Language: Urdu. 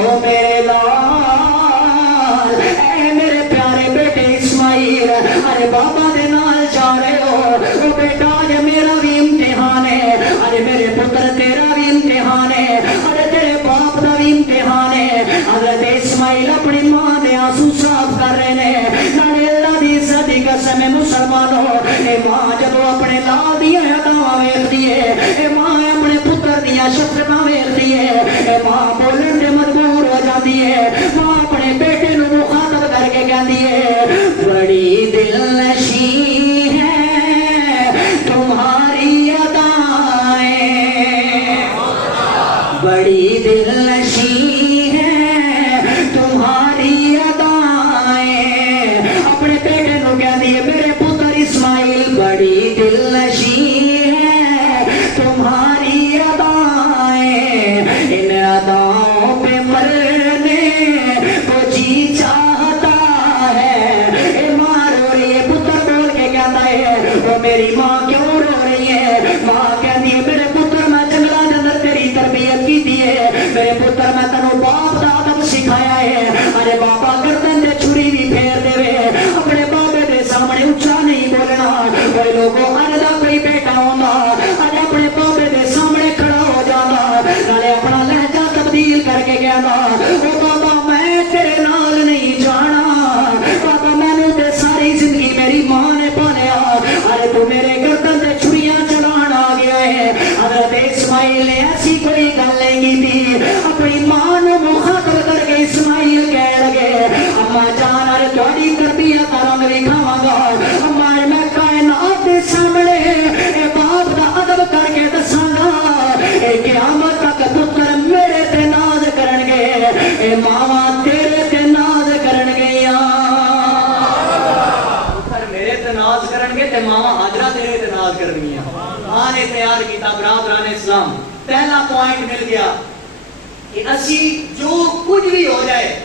او میرے لال اے میرے پیارے بیٹے اسماعیل ارے بابا دے نال جا رہے ہو او بیٹا یہ میرا بھی امتحان ہے ارے میرے پتر تیرا بھی امتحان ہے ارے تیرے باپ دا بھی امتحان ہے حضرت اسماعیل اپنی ماں دے آنسو صاف کر رہے ہیں نانے اللہ دی عزت دی قسم مسلمانوں اے ماں جب اپنے لال دیا اداواں ویکھدی ہے اے ماں اپنے پتر دیا شفقتاں ویکھدی ہے اے ماں بولن دے مجبور ہو جاتی ہے ماں اپنے بیٹے نو مخاطب کر کے کہندی ہے بڑی دل نشیں ہے تمہاری ادائیں بڑی دل نشیں ہے تمہاری ادائیں اپنے بیٹے نو کہندی ہے میرے پتر اسماعیل بڑی دل نشیں ہے تمہاری ادائیں ان اداؤں پہ مرنے کو جی چاہتا ہے اے ماں رو رہی ہے پتر بول کے کہتا ہے وہ میری ماں کیوں رو رہی ہے ماں کہتی ہے میرے پتر میں جنگلہ کے اندر تیری تربیت کی دی ہے میرے پتر میں تنو باپ دا ادب سکھایا ہے ارے بابا گردن دے چھری بھی پھیر دے وے اپنے بابے دے سامنے اونچا نہیں بولنا وہ لوگوں ہر دا کوئی بیٹا ہوندا ارے اپنے بابے دے سامنے کھڑا ہو جانا نالے اپنا لہجہ تبدیل کر کے کہنا او بابا میں تیرے نال نہیں جانا بابا میں نے تے ساری زندگی میری ماں نے پالیا ارے تو میرے گردن تے چھریاں چلان آ گیا ہے حضرت اسماعیل نے ایسی کوئی گل نہیں کی تھی اپنی ماں نو مخاطب کر کے اسماعیل کہہ لگے اما جان ارے تہاڈی تربیت دا رنگ وکھاواں گا اما میں کائنات دے سامنے اے باپ دا ادب کر کے دساں گا اے قیامت تک پتر میرے تے ناز کرن گے اے ماواں تیرے تے ناز کرن گیاں پتر میرے تے ناز کرن گے تے ماواں حاجرہ تیرے تے ناز کرن گیاں ماں نے تیار کیتا برادران اسلام پہلا پوائنٹ مل گیا کہ اسی جو کچھ بھی ہو جائے